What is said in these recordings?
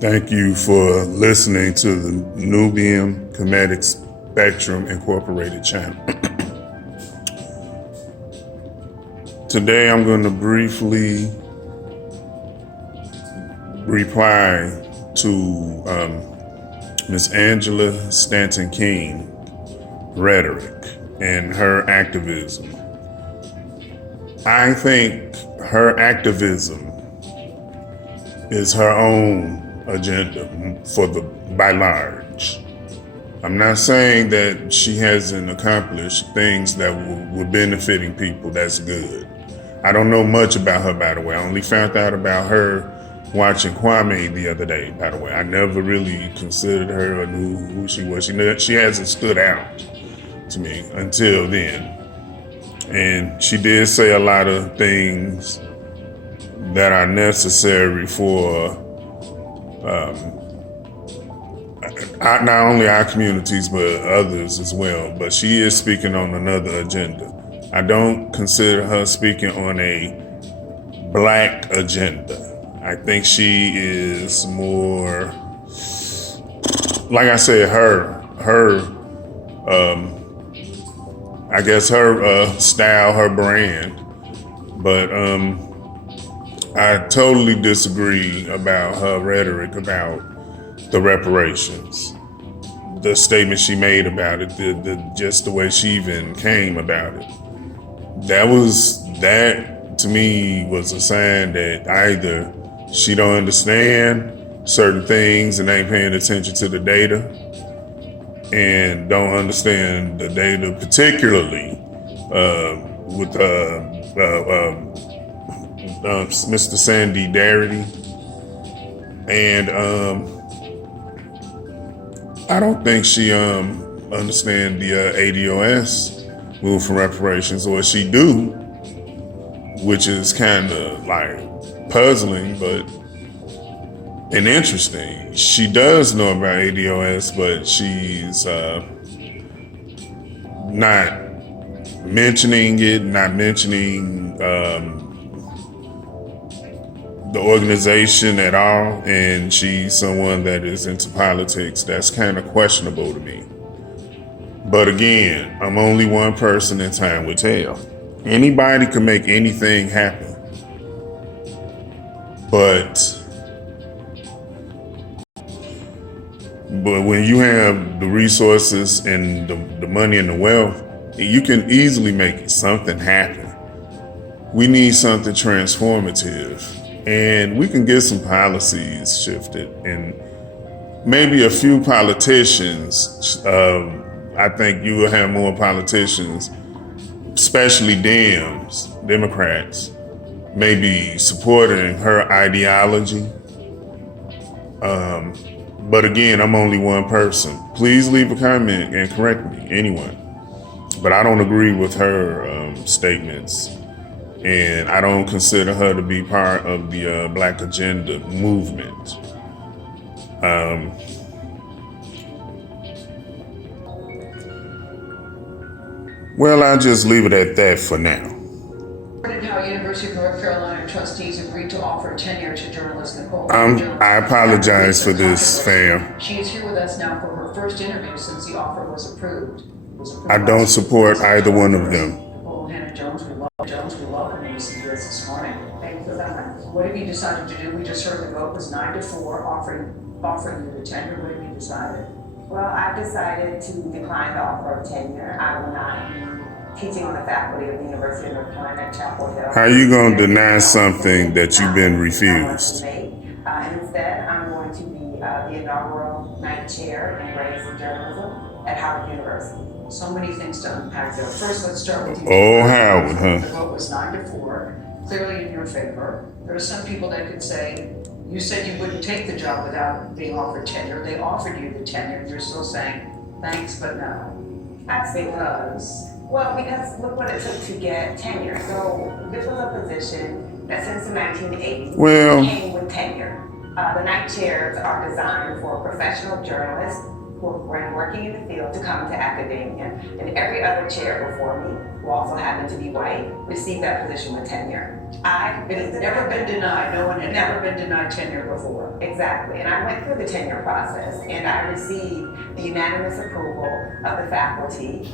Thank you for listening to the Nubian Comedic Spectrum Incorporated channel. Today I'm going to briefly reply to Miss Angela Stanton King rhetoric and her activism. I think her activism is her own agenda by large. I'm not saying that she hasn't accomplished things that were benefiting people. That's good. I don't know much about her, by the way. I only found out about her watching Kwame the other day, by the way. I never really considered her or knew who she was. She hasn't stood out to me until then. And she did say a lot of things that are necessary for not only our communities, but others as well. But she is speaking on another agenda. I don't consider her speaking on a black agenda. I think she is more, like I said, I guess her style, her brand. But I totally disagree about her rhetoric about the reparations, the statement she made about it, just the way she even came about it. That to me was a sign that either she don't understand certain things and ain't paying attention to the data, and don't understand the data, particularly with Mr. Sandy Darity. And I don't think she understand the ADOS move for reparations, or she do, which is kind of like puzzling, but and interesting. She does know about ADOS, but she's not mentioning it, not mentioning the organization at all, and she's someone that is into politics. That's kind of questionable to me. But again, I'm only one person, and time will tell. Anybody can make anything happen. But when you have the resources and the money and the wealth, you can easily make something happen. We need something transformative. And we can get some policies shifted, and maybe a few politicians. I think you will have more politicians, especially Democrats, maybe supporting her ideology. But again, I'm only one person. Please leave a comment and correct me, anyone. But I don't agree with her statements. And I don't consider her to be part of the Black Agenda movement. Well, I'll just leave it at that for now. How University of North Carolina trustees agreed to offer tenure to journalist Nicole Hannah Jones. I apologize for this, fam. She is here with us now for her first interview since the offer was approved. I don't support either one of them. Nicole Hannah Jones, we welcome you to CBS this morning. Thank you so much. What have you decided to do? We just heard the vote was 9-4, offering you the tenure. What have you decided? Well, I've decided to decline the offer of tenure. I will not be teaching on the faculty of the University of North Carolina at Chapel Hill. How are you going to deny something that you've been refused? Instead, I'm going to be the inaugural night chair in race and journalism at Howard University. So many things to unpack there. First, let's start with you. Oh, Howard, huh? The vote was 9-4, clearly in your favor. There are some people that could say, you said you wouldn't take the job without being offered tenure. They offered you the tenure, and you're still saying, thanks, but no. That's because, because look what it took to get tenure. So this was a position that since the 1980s came with tenure. The night chairs are designed for professional journalists who have been working in the field to come to academia, and every other chair before me who also happened to be white, received that position with tenure. It had never been denied. No one had never been denied tenure before. Exactly. And I went through the tenure process and I received the unanimous approval of the faculty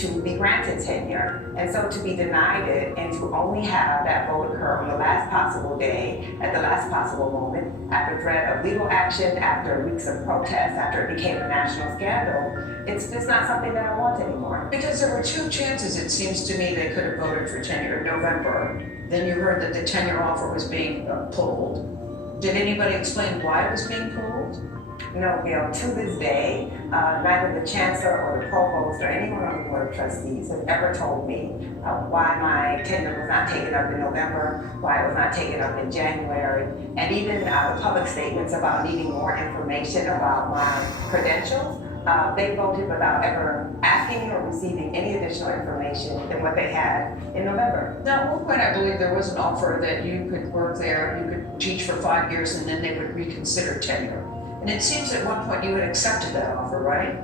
to be granted tenure. And so to be denied it and to only have that vote occur on the last possible day, at the last possible moment, after threat of legal action, after weeks of protest, after it became a national scandal, it's just not something that I want anymore. Because there were two chances, it seems to me, they could have voted for tenure in November. Then you heard that the tenure offer was being pulled. Did anybody explain why it was being pulled? No, Bill, to this day, neither the chancellor or the provost or anyone on the board of trustees has ever told me why my tenure was not taken up in November, why it was not taken up in January, and even the public statements about needing more information about my credentials. They voted without ever asking or receiving any additional information than what they had in November. Now, at one point, I believe there was an offer that you could work there, you could teach for 5 years, and then they would reconsider tenure. And it seems at one point you had accepted that offer, right?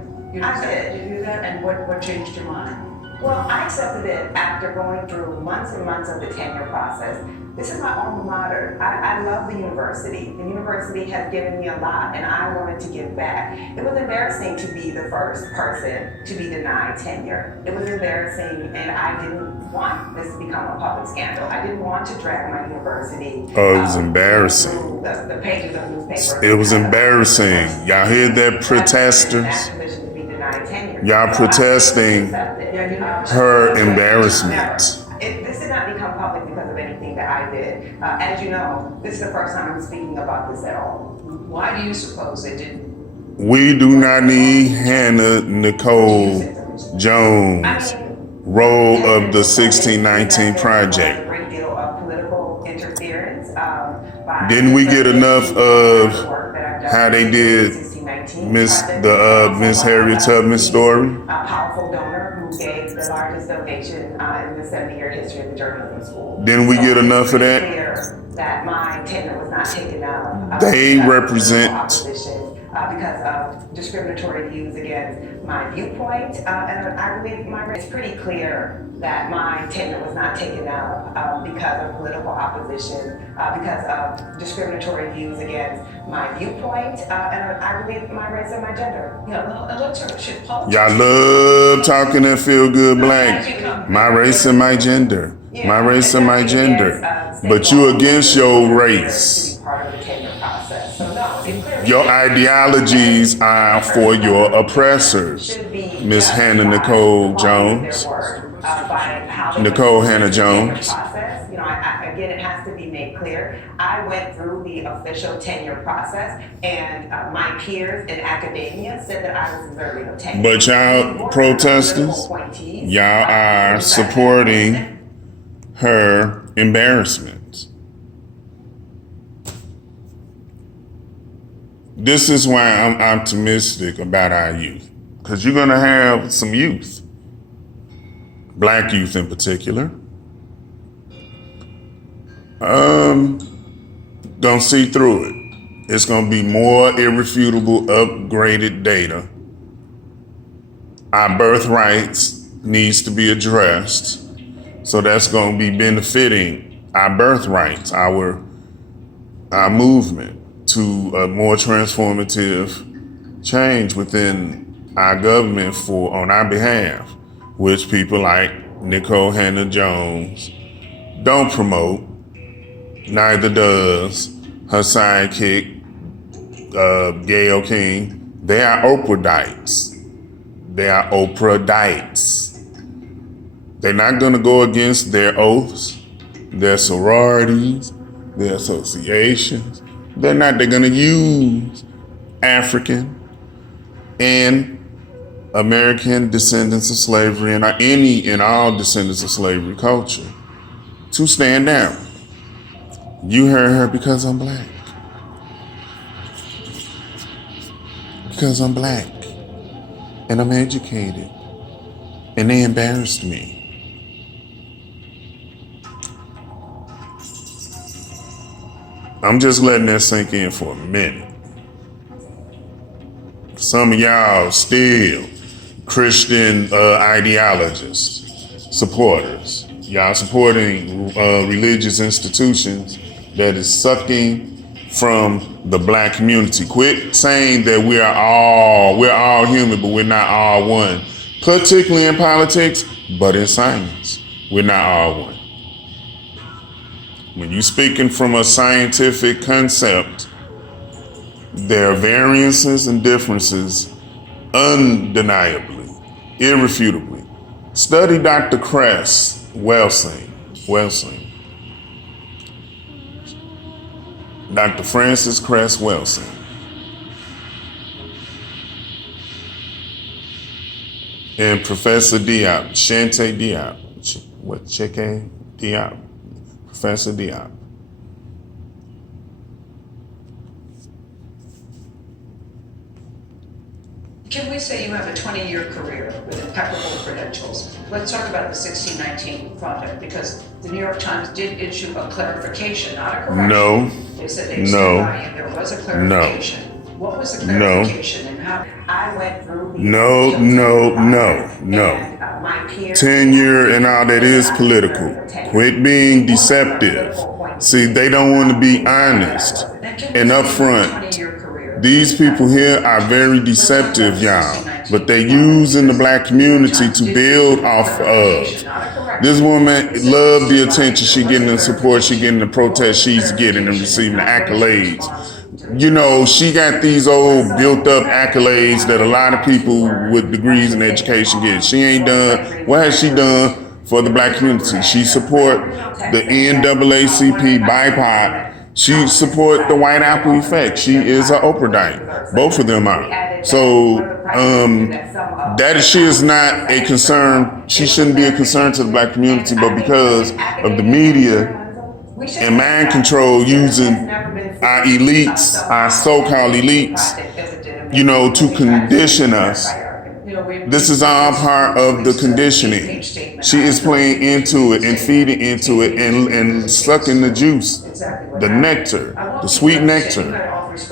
I did. Did you do that? And what changed your mind? Well, I accepted it after going through months and months of the tenure process. This is my alma mater. I love the university. The university has given me a lot and I wanted to give back. It was embarrassing to be the first person to be denied tenure. It was embarrassing and I didn't want this to become a public scandal. I didn't want to drag my university. Oh, it was embarrassing. The pages of newspapers. It was embarrassing. Y'all hear that, protesters? Y'all protesting her embarrassment. This did not become public because of anything that I did. As you know, this is the first time I'm speaking about this at all. Why do you suppose they didn't? We do not need Hannah Nicole Jones' role of the 1619 Project. A great deal of political interference. Didn't we get enough of how they did Miss Harriet Tubman story? A powerful donor who gave the largest donation in the 70-year history of the journalism school. Didn't we get enough of that? That my tenure was not taken up. They represent because of discriminatory views against my viewpoint, and I believe it's pretty clear that my tenure was not taken up because of political opposition, because of discriminatory views against my viewpoint, and I believe my race and my gender. Yeah, well, let's should politics. Y'all love talking that feel good black. My race and my gender. My race and my gender. But you against your race. Your ideologies are for your oppressors. Miss Hannah Nicole Jones. Nicole Hannah Jones. Again, it has to be made clear. I went through the official tenure process, and my peers in academia said that I was deserving of tenure. But y'all protesters, y'all are supporting her embarrassment. This is why I'm optimistic about our youth, because you're going to have some youth, black youth in particular, gonna see through it. It's gonna be more irrefutable, upgraded data. Our birthrights needs to be addressed, so that's gonna be benefiting our birthrights, our movement to a more transformative change within our government on our behalf, which people like Nicole Hannah Jones don't promote. Neither does her sidekick, Gayle King. They are Oprahdites. They are Oprahdites. They're not gonna go against their oaths, their sororities, their associations. They're gonna use African and American descendants of slavery and all descendants of slavery culture to stand down. You heard her because I'm black. Because I'm black. And I'm educated. And they embarrassed me. I'm just letting that sink in for a minute. Some of y'all still Christian ideologists. supporters. Y'all supporting religious institutions that is sucking from the black community. Quit saying that we're all human, but we're not all one. Particularly in politics, but in science, we're not all one. When you're speaking from a scientific concept, there are variances and differences undeniably, irrefutably. Study Dr. Cress Welsing. Dr. Francis Cress Welsing. And Professor Diop, Shante Diop. Cheke Diop? Professor Diop. Can we say you have a 20-year career with impeccable credentials? Let's talk about the 1619 project, because the New York Times did issue a clarification, not a correction. No. They said they stood by you. There was a clarification. What was the clarification and how? I went through. My tenure and all that is political. Quit being deceptive. See, they don't want to be honest and upfront. These people here are very deceptive, y'all, but they using the black community to build off of. This woman loved the attention she getting, the support she getting, the protest she's getting, and receiving the accolades. You know, she got these old built up accolades that a lot of people with degrees in education get. She ain't done, what has she done for the black community? She support the NAACP, BIPOC. She support the White Apple Effect. She is an Oprahite. Both of them are. So she is not a concern. She shouldn't be a concern to the black community, but because of the media and mind control using our elites, our so-called elites, you know, to condition us. This is all part of the conditioning. She is playing into it and feeding into it and sucking the juice, the nectar, the sweet nectar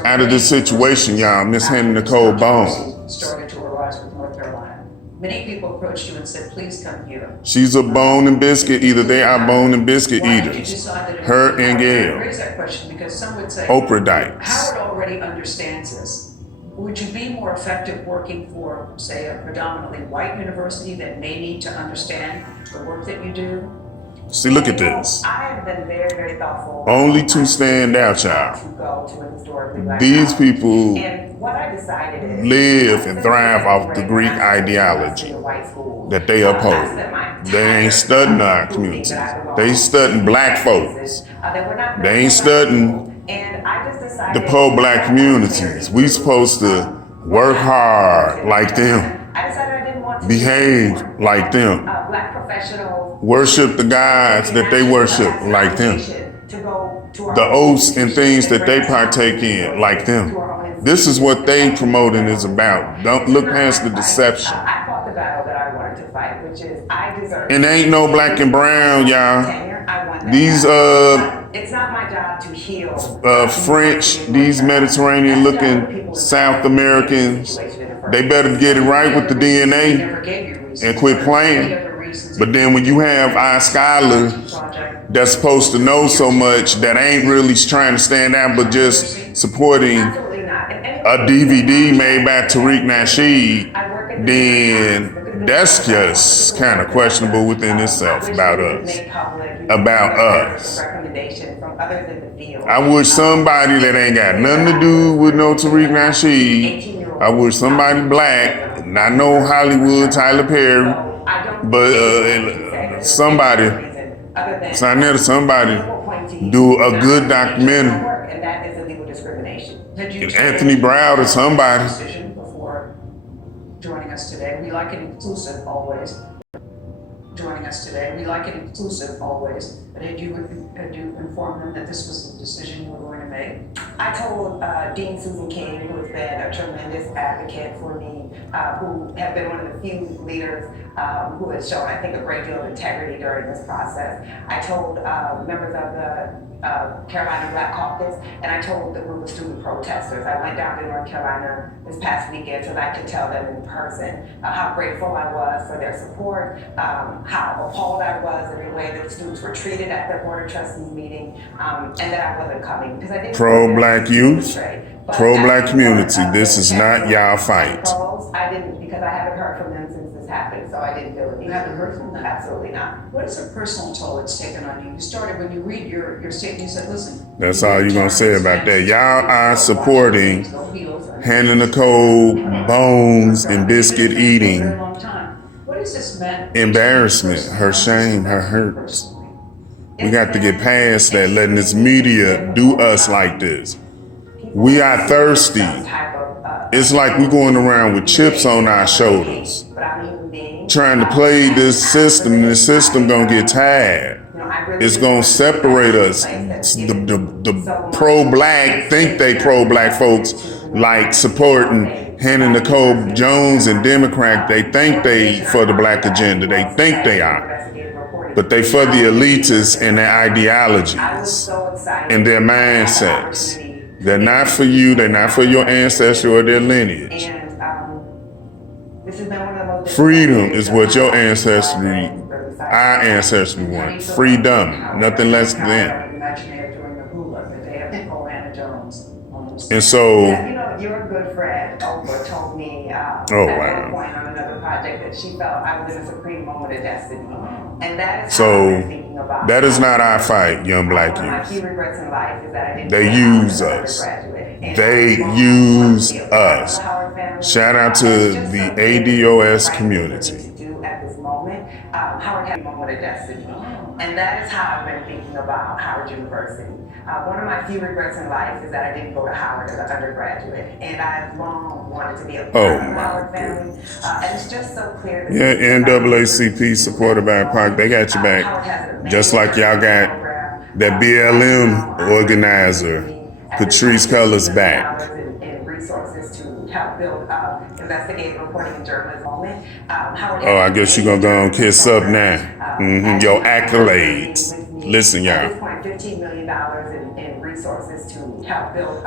out of this situation, y'all. Miss Hannah Nicole Bones. Started to arise with North Carolina. Many people approached you and said, please come here. She's a bone and biscuit eater. They are bone and biscuit eaters. Her and Gail. I raise that question because some would say, Oprahdites. Howard already understands this. Would you be more effective working for, say, a predominantly white university that may need to understand the work that you do? See, look at this. I have been very, very thoughtful. Only two stand out, y'all. To go to a historically black These college. people And what I decided is, live and thrive off the Greek ideology that they uphold. They ain't studying our community. They studying black folks. They ain't studying the poor black communities. We supposed to work hard like them, behave like them, worship the gods that they worship like them, the oaths and things that they partake in like them. This is what they promoting is about. Don't look past the deception. I fought the battle that I wanted to fight, which is I deserve. And ain't no black and brown, y'all. These it's not my job to heal French, these Mediterranean looking South Americans, they better get it right with the DNA and quit playing. But then when you have our scholar that's supposed to know so much that ain't really trying to stand out but just supporting a DVD made by Tariq Nasheed, then that's just kind of questionable within itself about us. I wish somebody that ain't got nothing to do with no Tariq Nasheed, I wish somebody black, not no Hollywood, Tyler Perry, but somebody do a good documentary. Anthony Brown or somebody. Before joining us today, we like it inclusive always. Joining us today, we like it inclusive always. But had you informed them that this was the decision you were going to make? I told Dean Susan King, who has been a tremendous advocate for me, who have been one of the few leaders who has shown, I think, a great deal of integrity during this process. I told members of the Carolina Black Caucus, and I told the group of student protesters. I went down to North Carolina this past weekend so that I could tell them in person how grateful I was for their support, how appalled I was at the way that students were treated at their Board of Trustees meeting, and that I wasn't coming because I didn't. Pro-Black youth, pro-Black community, this is not y'all fight. I didn't, because I haven't heard from them since this happened, so I didn't feel it. You haven't heard from them? Absolutely not. What is the personal toll it's taken on you? You started, when you read your statement, you said, listen. That's all you're gonna say about that. Y'all are supporting Hannah Nicole bones and biscuit eating, What is this meant? embarrassment, her shame, her hurt. We got to get past that, letting this media do us like this. We are thirsty. It's like we going around with chips on our shoulders, trying to play this system, and the system gonna get tired. It's gonna separate us. The pro-Black, think they pro-Black folks like supporting Hannah Nicole Jones and Democrat. They think they for the Black agenda. They think they are. But they for the elitists and their ideologies and their mindsets. They're not for you. They're not for your ancestry or their lineage. Freedom is what your ancestry, our ancestry want. Freedom, nothing less than. And so, your good friend Oprah told me at one point on another project that she felt I was in a supreme moment of destiny, and that is how I'm thinking about. That is not our fight, young Black My youth. few regrets in life is that I didn't. They use us. They use us. Shout out to the ADOS community. At this moment, Howard had a moment of destiny, and that is how I've been thinking about Howard University. One of my few regrets in life is that I didn't go to Howard as an undergraduate, and I've long wanted to be a part of the Howard family. And it's just so clear that NAACP supported by Park, they got your back. Just like y'all got that BLM organizer, Patrice Cullors, back. And resources to help build investigative reporting and journalism. Oh, I guess you're gonna go and kiss up now. Your accolades. Listen, y'all. At this point, $15 million in resources to help build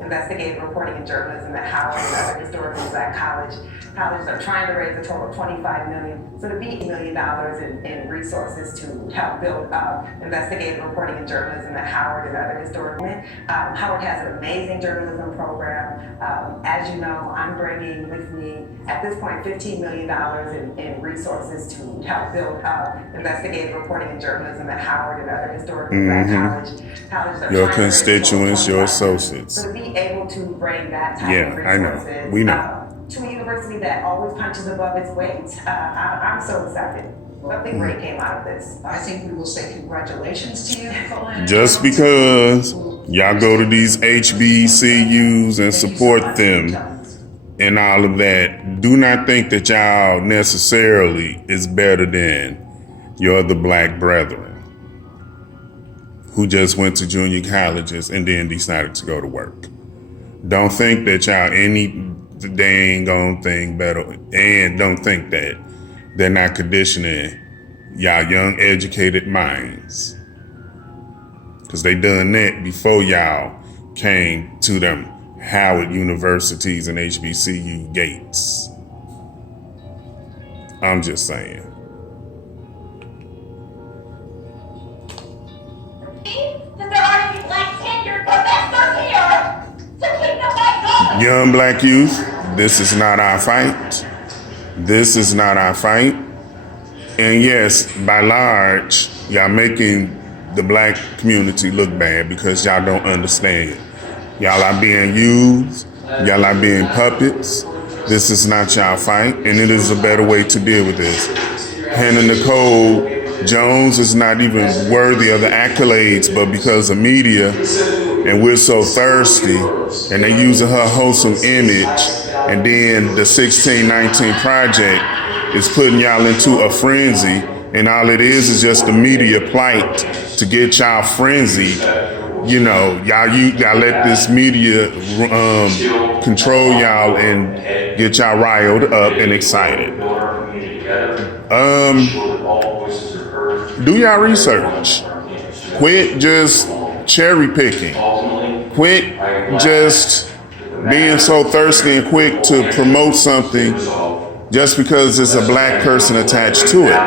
investigative reporting and journalism at Howard and other historically Black colleges are trying to raise a total of $25 million. So to be $8 million in resources to help build investigative reporting and journalism at Howard and other historically. Howard has an amazing journalism program. As you know, I'm bringing with me at this point $15 million in resources to help build investigative reporting and journalism at Howard and other historically Black colleges. Your constituents, your associates. So to be able to bring that type of resources, I know. We know. To a university that always punches above its weight, I'm so excited. Something great came out of this. I think we will say congratulations to you, Nicole Hannah Just Jones. because y'all go to these HBCUs and support them and all of that, do not think that y'all necessarily is better than your other Black brethren who just went to junior colleges and then decided to go to work. Don't think that y'all any dang on thing better, and don't think that they're not conditioning y'all young educated minds, because they done that before y'all came to them Howard universities and HBCU gates. I'm just saying. That there aren't any Black tenured professors here to keep the white going. Young Black youth, this is not our fight. This is not our fight. And yes, by large, y'all making the Black community look bad because y'all don't understand. Y'all are being used. Y'all are being puppets. This is not y'all fight, and it is a better way to deal with this. Hannah Nicole Jones is not even worthy of the accolades, but because of media, and we're so thirsty, and they using her wholesome image, and then the 1619 Project is putting y'all into a frenzy, and all it is just the media plight to get y'all frenzied. You know, y'all let this media control y'all and get y'all riled up and excited. Do y'all research. Quit just cherry picking. Quit just being so thirsty and quick to promote something just because there's a black person attached to it.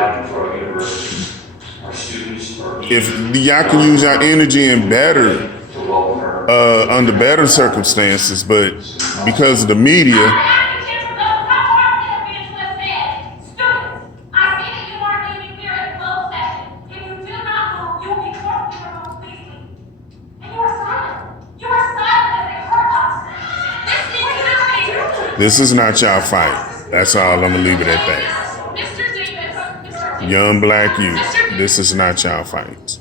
If y'all can use your energy in better, under better circumstances, but because of the media, this is not y'all fight. That's all. I'm gonna leave it at that. Young black youth, this is not y'all fight.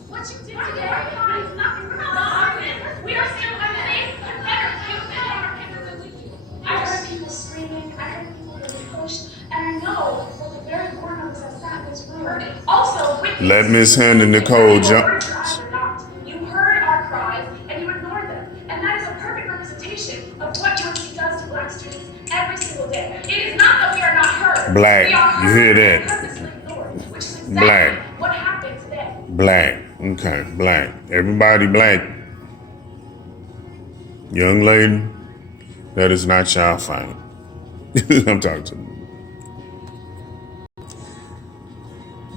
Let Miss Hannah Nicole Jones. You heard our cries and you ignored them. And that is a perfect representation of what Georgie does to black students every single day. It is not that we are not heard. Black, We are you hear that? purposely ignored, which is exactly Black. what happened today. Black. Okay, black. Everybody black. Young lady, that is not y'all fight. I'm talking to you.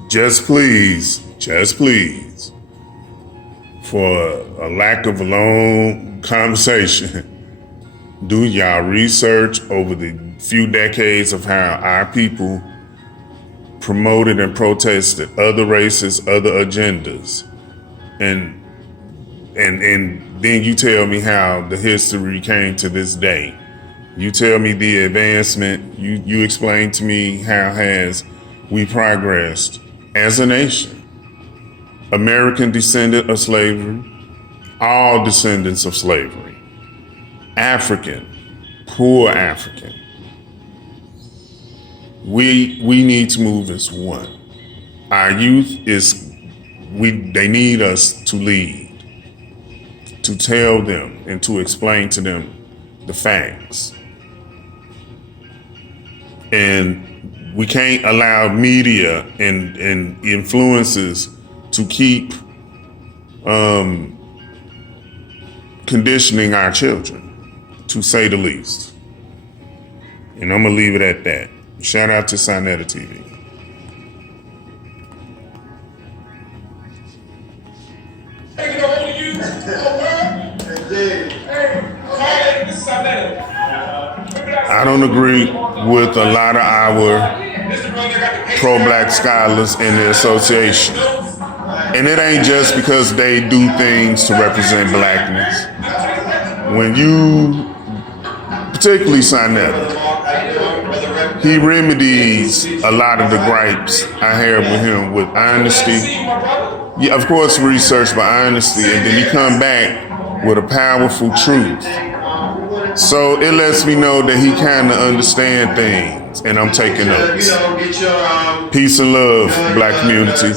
Just please, for a lack of a long conversation, do y'all research over the few decades of how our people promoted and protested other races, other agendas, and then you tell me how the history came to this day. You tell me the advancement. You explain to me how has we progressed as a nation. American descendant of slavery, all descendants of slavery, African, poor African. We need to move as one. Our youth they need us to lead, to tell them and to explain to them the facts. And we can't allow media and influences to keep conditioning our children, to say the least. And I'm gonna leave it at that. Shout out to Sinetta TV. I don't agree with a lot of our pro-black scholars in the association. And it ain't just because they do things to represent blackness. When you, particularly Sinetta, he remedies a lot of the gripes I have with him with honesty. Yeah, of course, research by honesty, and then he come back with a powerful truth. So it lets me know that he kind of understand things, and I'm taking notes. Peace and love, black community.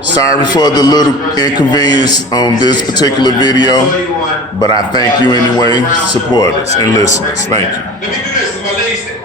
Sorry for the little inconvenience on this particular video, but I thank you anyway, supporters and listeners. Thank you.